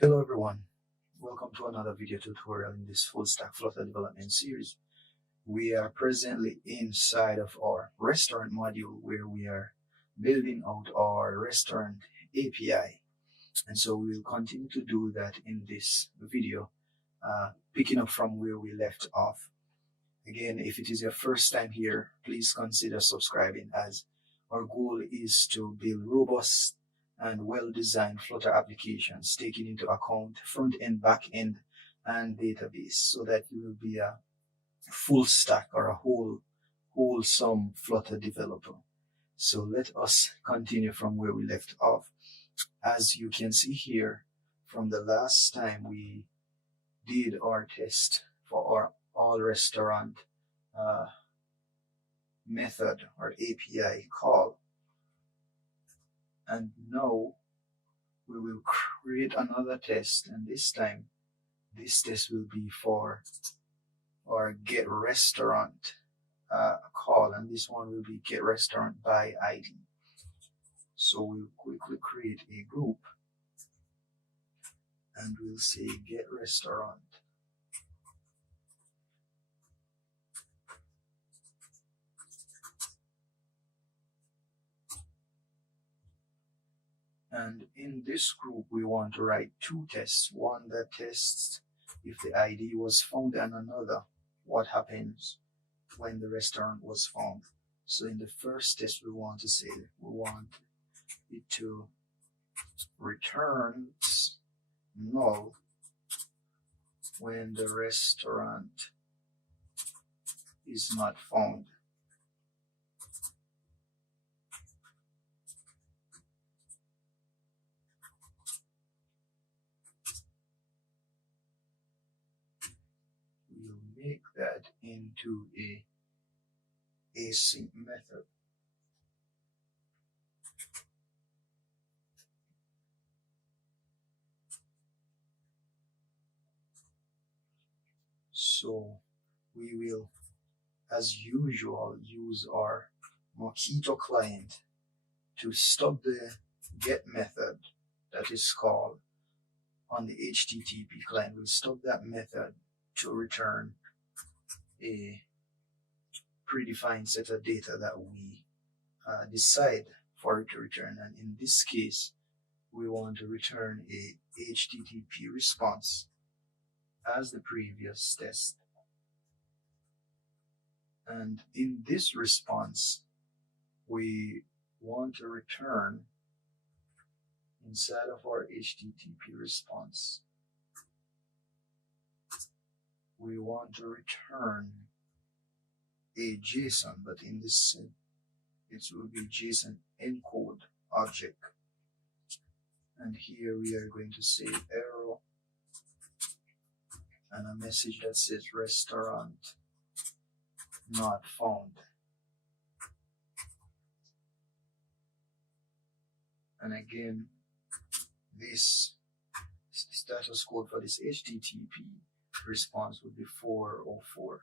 Hello everyone, welcome to another video tutorial in this full stack Flutter development series. We are presently inside of our restaurant module where we are building out our restaurant API. And so we will continue to do that in this video, picking up from where we left off. Again, if it is your first time here, please consider subscribing as our goal is to build robust and well-designed Flutter applications taking into account front-end, back-end, and database so that you will be a full stack or a wholesome Flutter developer. So let us continue from where we left off. As you can see here, from the last time we did our test for our all restaurant method or API call, and now we will create another test, and this time this test will be for our get restaurant call, and this one will be get restaurant by ID. So we'll quickly create a group and we'll say get restaurant. And in this group, we want to write two tests. One that tests if the ID was found, and another what happens when the restaurant was found. So in the first test, we want to say we want it to return null when the restaurant is not found. We'll make that into a async method. So we will, as usual, use our Mockito client to stop the get method that is called on the HTTP client. We'll stop that method to return a predefined set of data that we decide for it to return. And in this case, we want to return a HTTP response as the previous test. And in this response, we want to return inside of our HTTP response, we want to return a JSON, but in this it will be JSON encode object. And here we are going to say error and a message that says restaurant not found. And again, this status code for this HTTP response would be 404.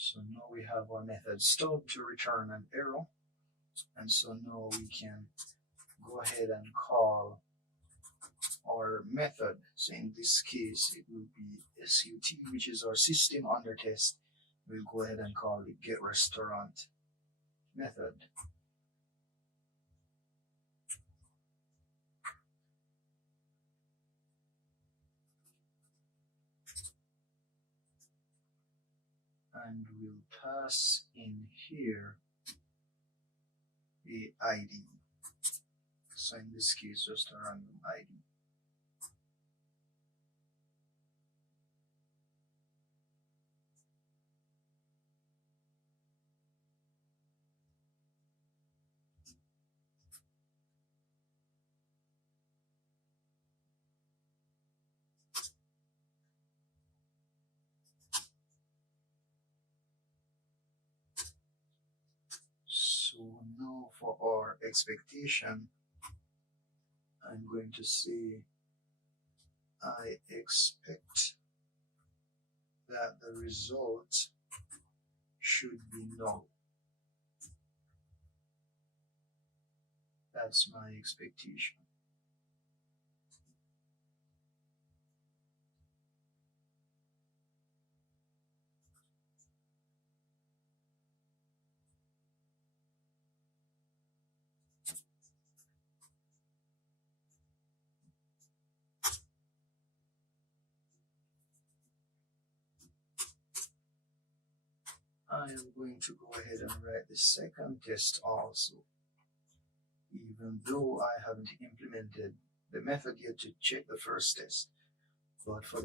So now we have our method stub to return an error. And so now we can go ahead and call our method. So in this case, it will be SUT, which is our system under test. We'll go ahead and call the get restaurant method. And we'll pass in here a ID. So in this case, just a random ID. for our expectation, I'm going to say I expect that the result should be null. That's my expectation. I am going to go ahead and write the second test also, even though I haven't implemented the method yet to check the first test. But for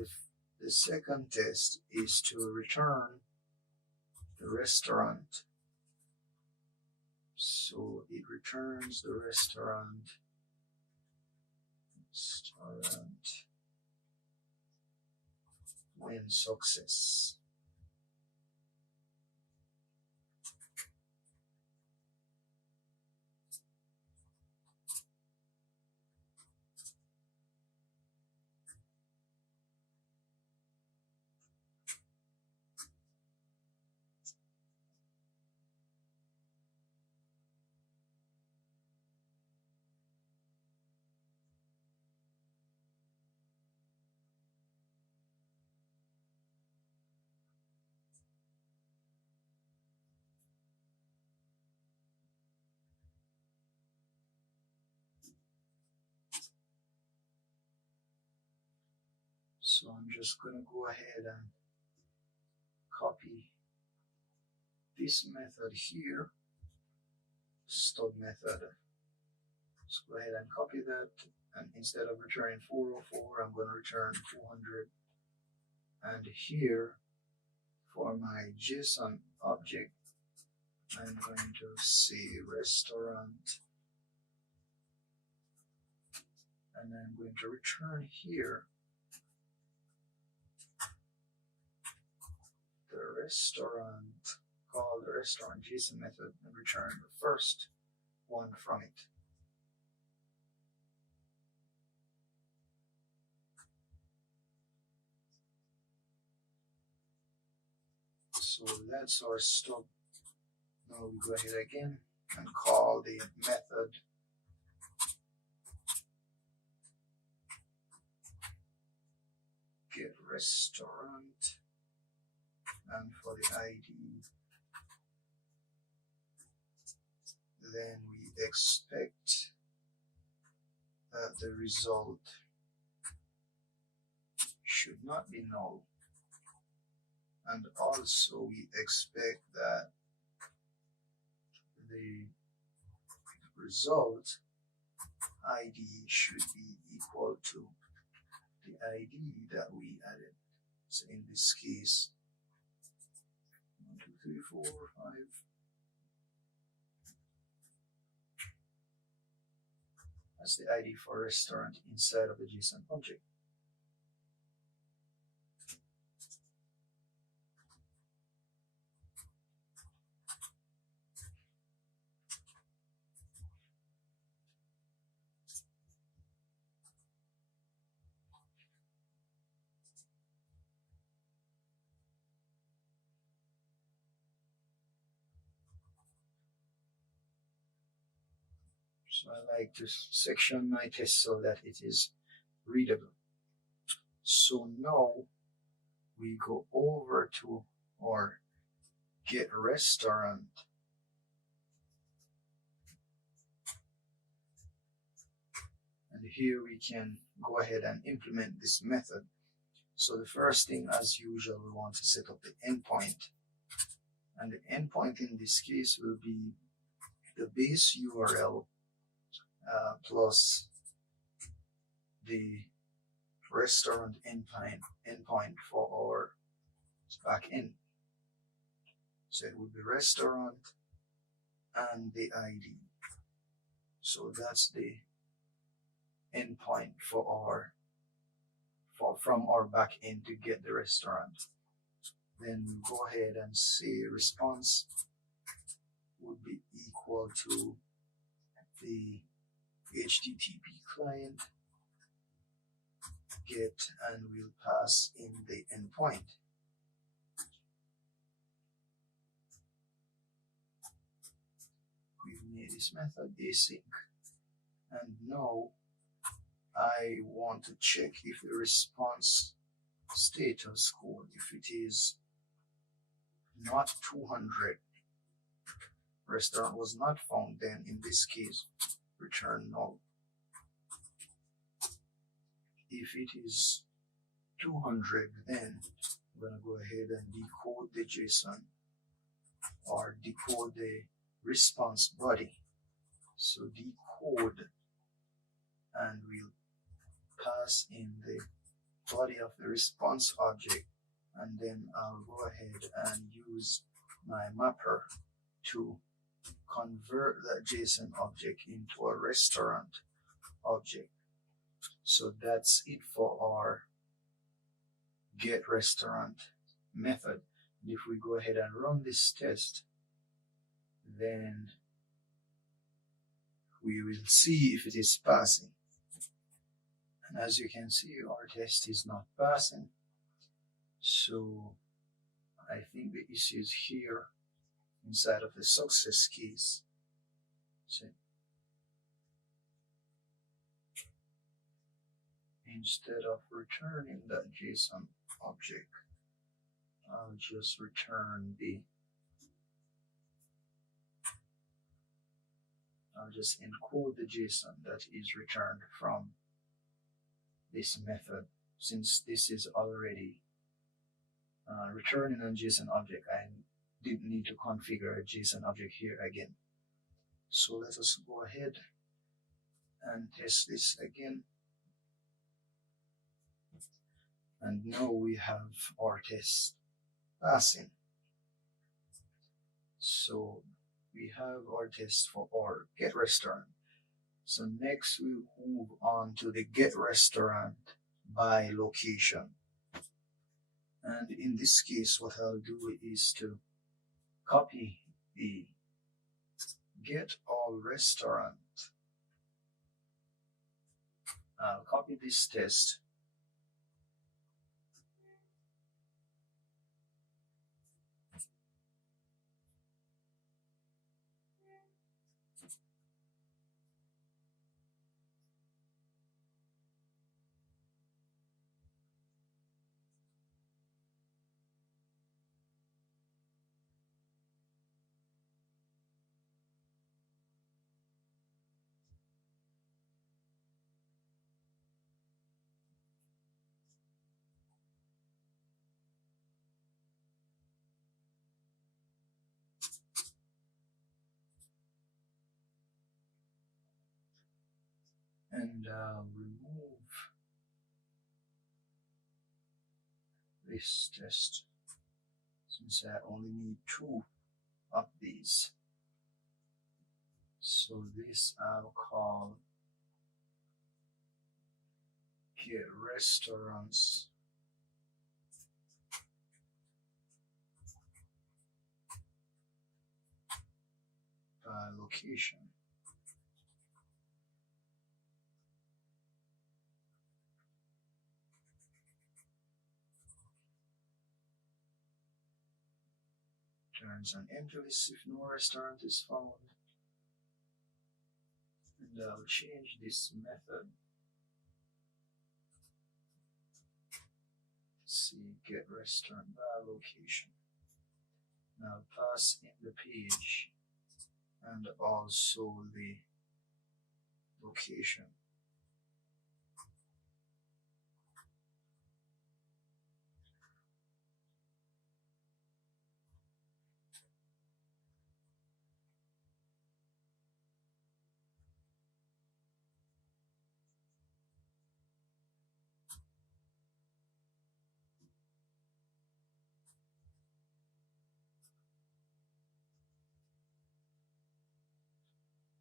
the second test is to return the restaurant. So it returns the restaurant when success. So I'm just going to go ahead and copy this method here, stub method. Let's go ahead and copy that, and instead of returning 404, I'm going to return 200. And here, for my JSON object, I'm going to say restaurant, and I'm going to return here the restaurant, call the restaurant JSON method, and return the first one from it. So that's our stub. Now we go ahead again and call the method get restaurant, and for the ID, then we expect that the result should not be null, and also we expect that the result ID should be equal to the ID that we added. So in this case, 1, 2, 3, 4, 5. That's the ID for restaurant inside of the JSON object. So I like to section my test so that it is readable. So now we go over to our get restaurant, and here we can go ahead and implement this method. So the first thing, as usual, we want to set up the endpoint, and the endpoint in this case will be the base URL plus the restaurant endpoint for our backend. So it would be restaurant and the ID. So that's the endpoint for our from our backend to get the restaurant. Then we go ahead and say response would be equal to the HTTP client get, and we'll pass in the endpoint. We've made this method async, and now I want to check if the response status code, if it is not 200, restaurant was not found, then in this case return null. If it is 200, then I'm going to go ahead and decode the JSON or decode the response body. So decode, and we'll pass in the body of the response object, and then I'll go ahead and use my mapper to convert that JSON object into a restaurant object. So that's it for our get restaurant method. And if we go ahead and run this test, then we will see if it is passing. And as you can see, our test is not passing. So I think the issue is here inside of the success case. So instead of returning that JSON object, I'll just return I'll just encode the JSON that is returned from this method. Since this is already returning a JSON object, I didn't need to configure a JSON object here again. So let us go ahead and test this again. And now we have our test passing. So we have our test for our get restaurant. So next we'll move on to the get restaurant by location. And in this case, what I'll do is to copy the get all restaurant. I'll copy this test and remove this test since I only need 2 of these. So this I'll call get restaurants by location. Turns an empty list if no restaurant is found. And I'll change this method. See, get restaurant by location. Now pass in the page and also the location.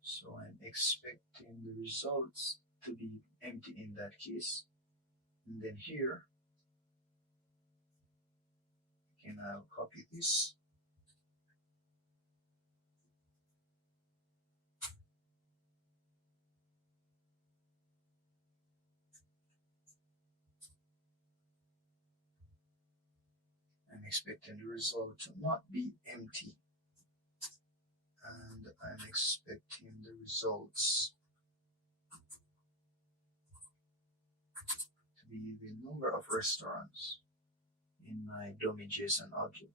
So I'm expecting the results to be empty in that case. And then here, again, I'll copy this. expecting the result to not be empty, and I'm expecting the results to be the number of restaurants in my dummy JSON object.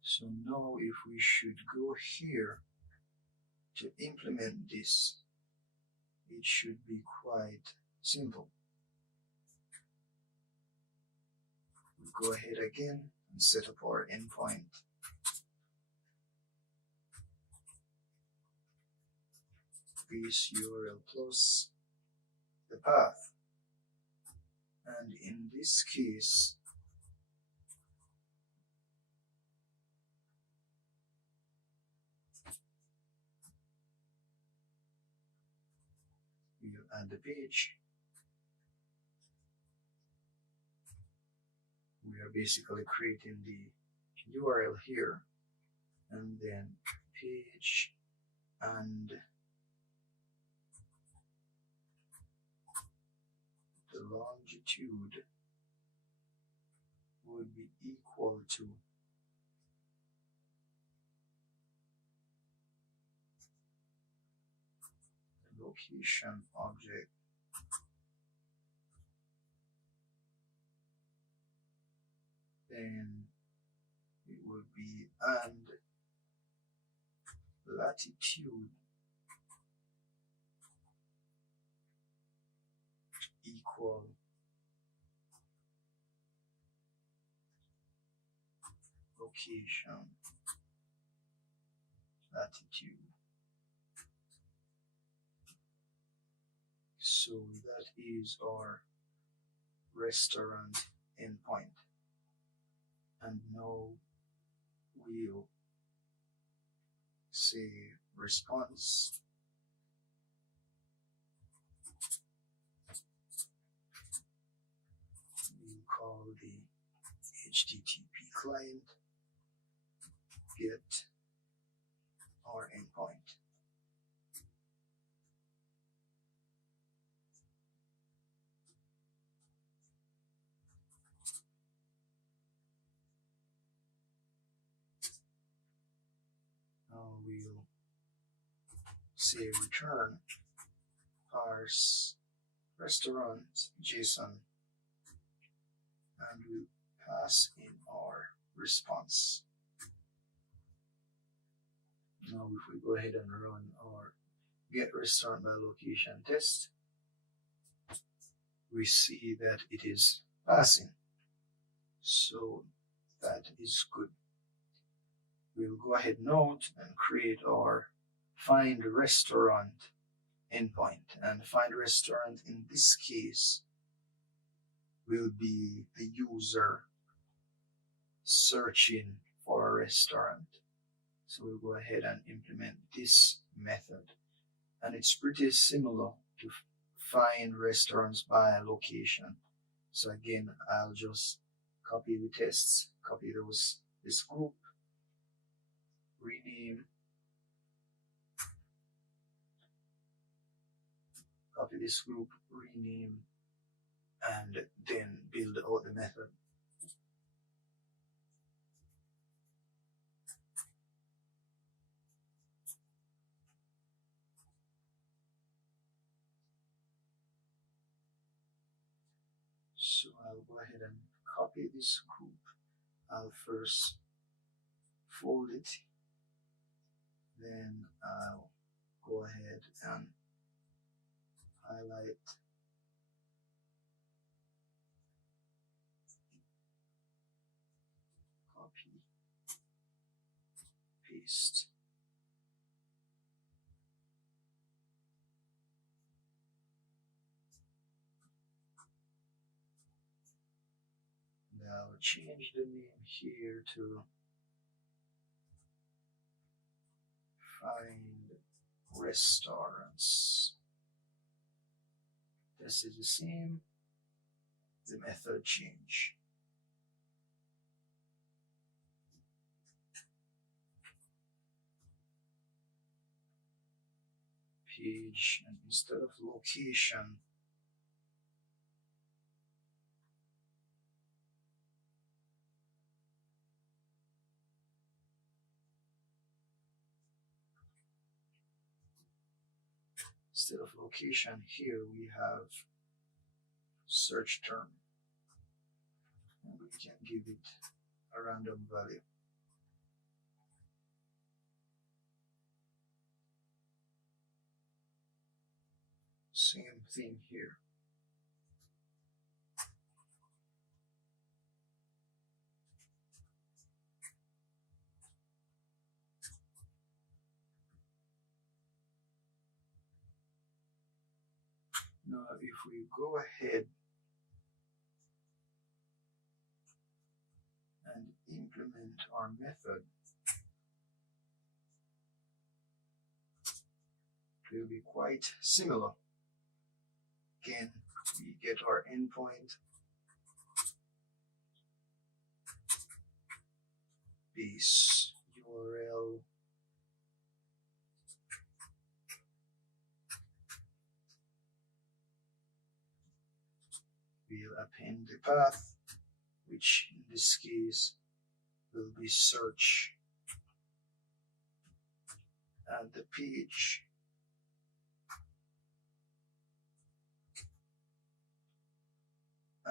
So now if we should go here to implement this, it should be quite simple. We'll go ahead again and set up our endpoint. Base URL plus the path. And in this case, we'll add the page. We are basically creating the URL here, and then page, and the longitude would be equal to the location object then it will be and latitude equal location latitude. So that is our restaurant endpoint. And now we'll say response we'll call the HTTP client get our endpoint. Now we'll say return parse restaurant JSON, and we'll pass in our response. Now if we go ahead and run our get restaurant by location test, we see that it is passing. So that is good. We'll go ahead now and create our find restaurant endpoint, and find restaurant in this case will be the user searching for a restaurant. So we'll go ahead and implement this method, and it's pretty similar to find restaurants by location. So again, I'll just copy the tests, copy this group, rename, copy this group, rename, and then build out the method. So I'll go ahead and copy this group. I'll first fold it, then I'll go ahead and highlight, copy, paste. Now I'll change the name here to find restaurants. This is the same, the method change. Page, and instead of location, instead of location, here we have search term, and we can give it a random value. Same thing here. Now, if we go ahead and implement our method, it will be quite similar. Again, we get our endpoint, base URL, we'll append the path, which in this case will be search, and the page,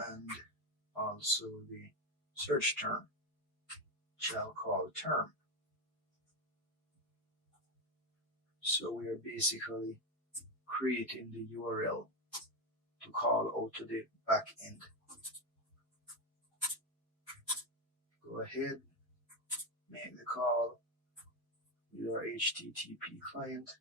and also the search term, which I'll call term. So we are basically creating the URL to call out to the back end. Go ahead, make the call with our HTTP client.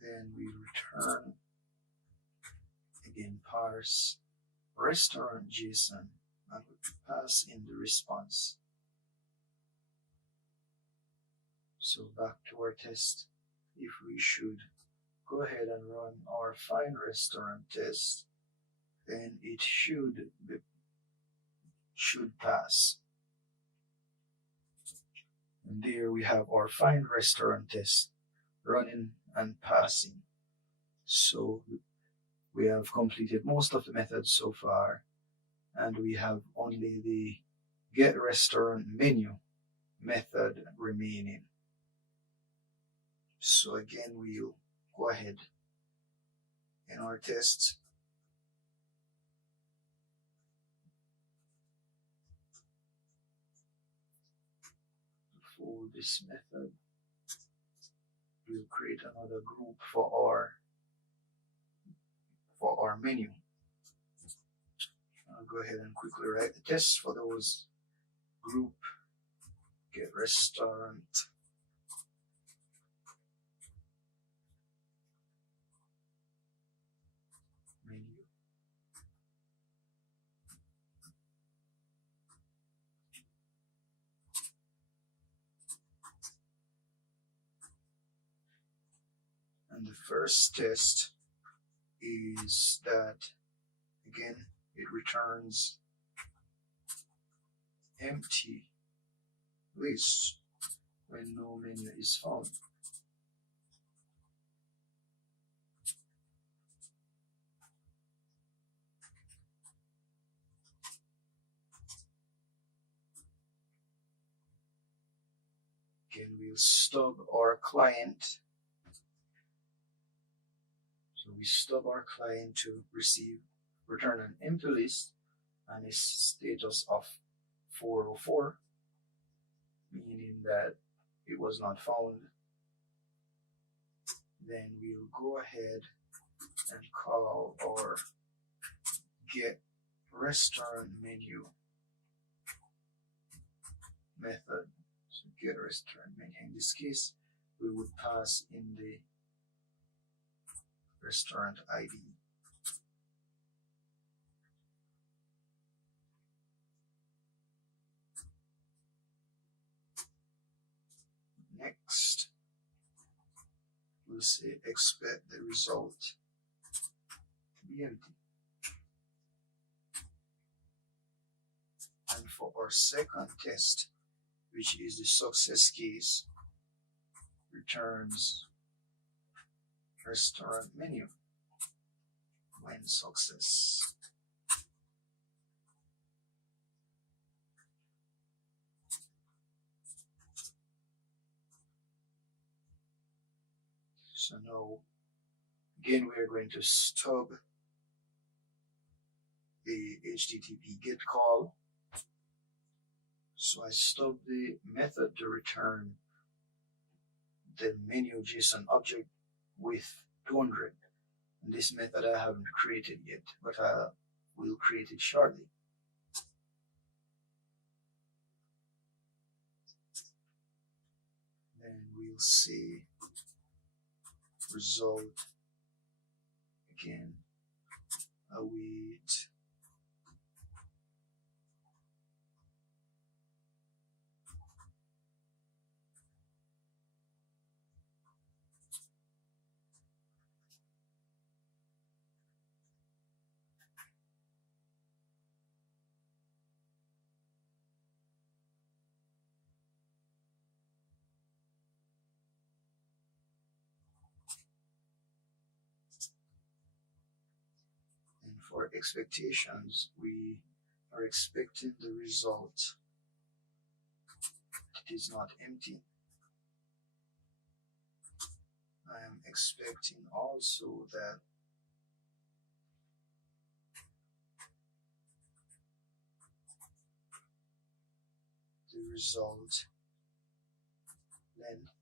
Then we return, again parse restaurant JSON, and we pass in the response. So back to our test, if we should go ahead and run our find restaurant test, then it should pass. And there we have our find restaurant test running and passing. So we have completed most of the methods so far, and we have only the get restaurant menu method remaining. So again, we'll go ahead in our tests. For this method, we'll create another group for our menu. I'll go ahead and quickly write the tests for those. Group get restaurant menu. And the first test is that, again, it returns empty list when no menu is found. Again, we'll stub our client. So we stub our client to return an empty list and a status of 404, meaning that it was not found. Then we'll go ahead and call our get restaurant menu method. So get restaurant menu. In this case, we would pass in the restaurant ID. Next, we'll say expect the result to be empty. And for our second test, which is the success case, returns restaurant menu when success. So now again we are going to stub the HTTP GET call. So I stub the method to return the menu JSON object with 200. And this method I haven't created yet, but I will create it shortly. Then we'll see result again, await. And for expectations, we are expecting the result. It is not empty. I am expecting also that the result length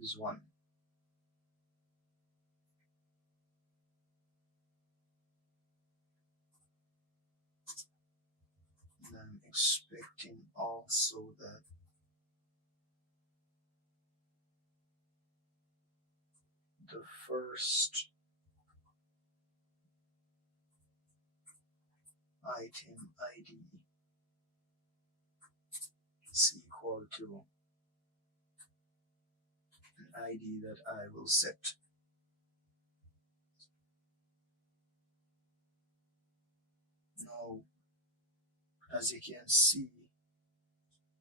is 1. And I'm expecting also that the first item ID is equal to an ID that I will set. Now, as you can see,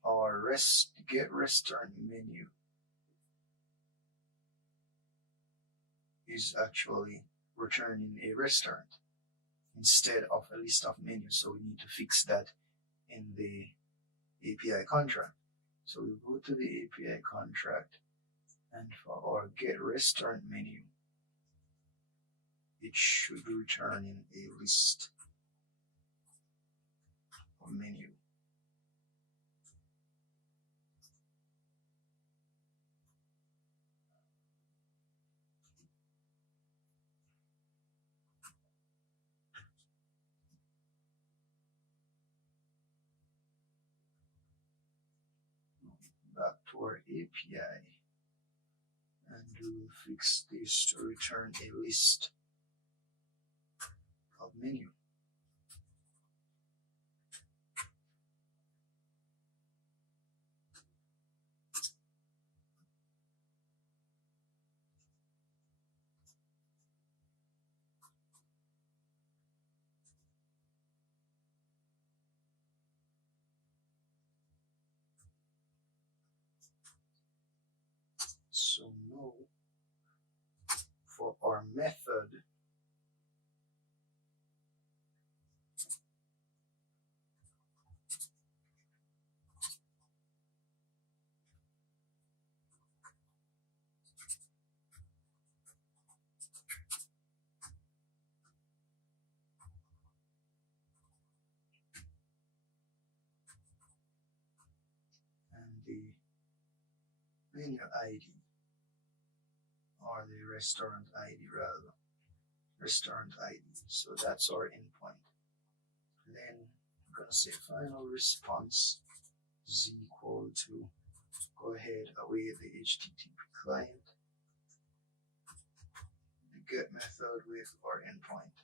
our get restaurant menu is actually returning a restaurant instead of a list of menus. So we need to fix that in the API contract. So we go to the API contract, and for our get restaurant menu, it should be returning a list of menu. Back to our API, and we will fix this to return a list of menu. So now for our method, and the menu ID, or the restaurant ID rather, restaurant ID. So that's our endpoint. Then I'm going to say final response is equal to, go ahead, await the HTTP client, the get method with our endpoint.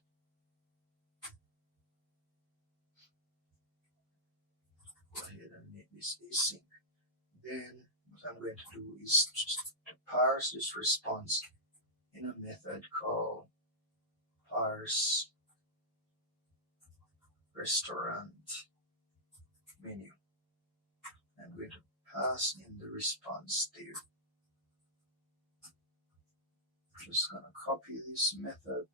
Go ahead and make this async. Then what I'm going to do is just to parse this response in a method called parse restaurant menu. I'm going to pass in the response there. Just gonna copy this method,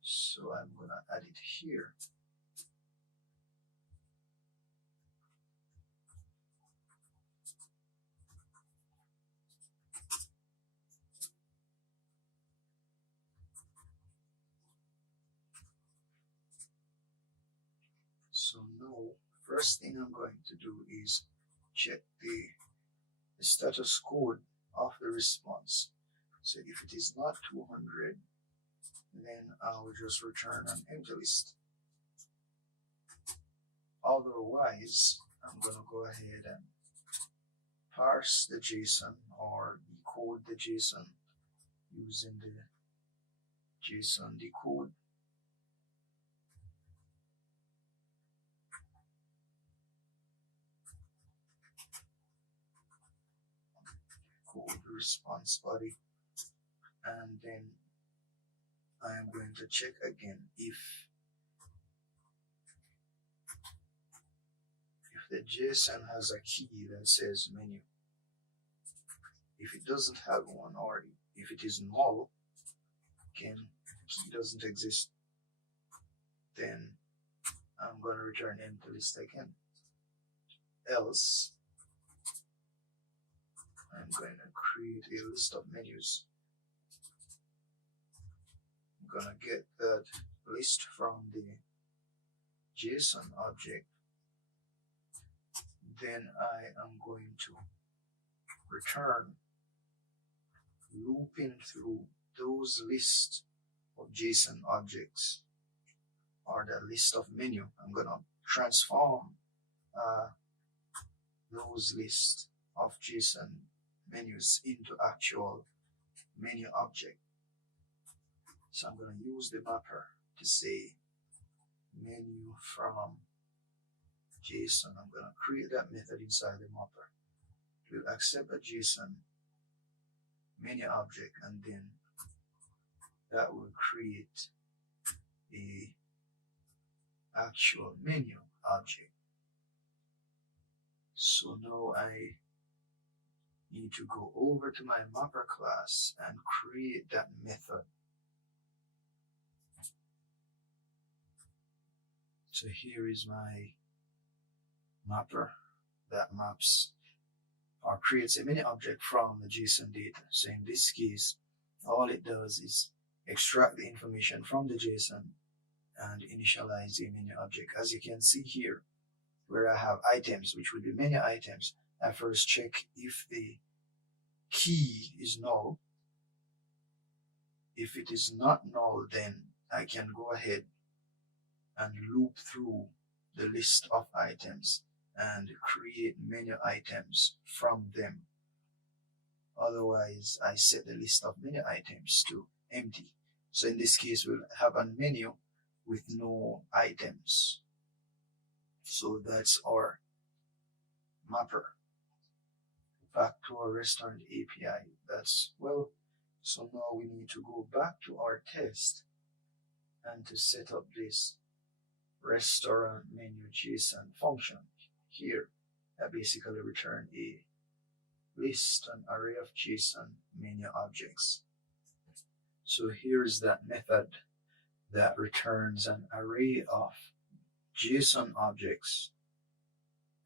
so I'm gonna add it here. So now, first thing I'm going to do is check the status code of the response. So if it is not 200, then I'll just return an empty list. Otherwise, I'm going to go ahead and parse the JSON or decode the JSON using the JSON decode. Code response body, and then I am going to check again if the JSON has a key that says menu. If it doesn't have one, or if it is null, again, key doesn't exist, then I'm going to return empty list again. Else, I'm going to create a list of menus. I'm going to get that list from the JSON object. Then I am going to return looping through those lists of JSON objects, or the list of menu. I'm going to transform those lists of JSON menus into actual menu object. So I'm going to use the mapper to say menu from JSON. I'm going to create that method inside the mapper. It will accept a JSON menu object, and then that will create a actual menu object. So now I need to go over to my mapper class and create that method. So here is my mapper that maps or creates a menu object from the JSON data. So in this case, all it does is extract the information from the JSON and initialize a menu object. As you can see here, where I have items, which will be menu items, I first check if the key is null. If it is not null, then I can go ahead and loop through the list of items and create menu items from them. Otherwise, I set the list of menu items to empty. So in this case, we'll have a menu with no items. So that's our mapper. Back to our restaurant API. So now we need to go back to our test and to set up this restaurant menu JSON function. Here, I basically return a list, an array of JSON menu objects. So here's that method that returns an array of JSON objects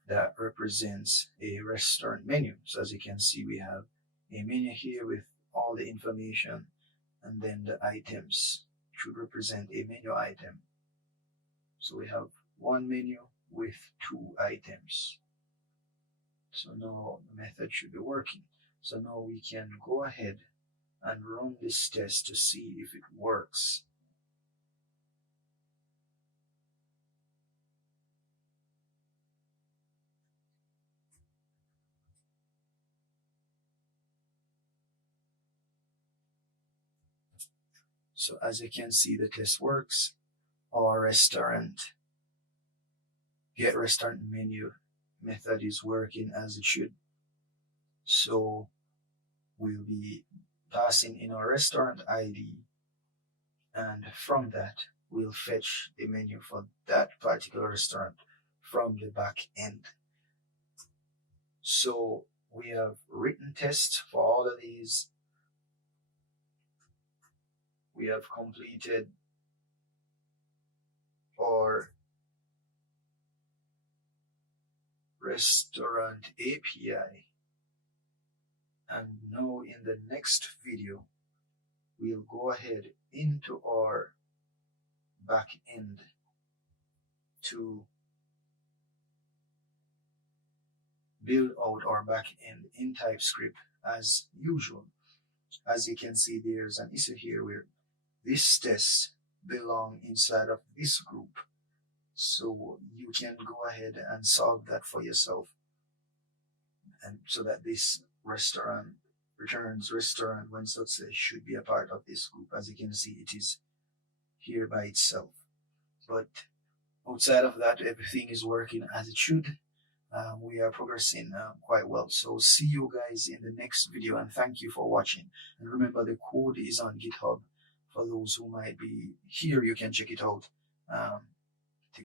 that represents a restaurant menu. So as you can see, we have a menu here with all the information, and then the items should represent a menu item. So we have one menu with two items. So now the method should be working. So now we can go ahead and run this test to see if it works. So as you can see, the test works. Our get restaurant menu method is working as it should. So we'll be passing in our restaurant ID, and from that we'll fetch the menu for that particular restaurant from the back end. So we have written tests for all of these. We have completed our restaurant API, and now in the next video we'll go ahead into our back end to build out our back end in TypeScript as usual. As you can see, there's an issue here where this test belong inside of this group, so you can go ahead and solve that for yourself, and so that this restaurant returns restaurant when success should be a part of this group. As you can see, it is here by itself, but outside of that, everything is working as it should. We are progressing quite well. So see you guys in the next video, and thank you for watching. And remember, the code is on GitHub. For those who might be here, you can check it out.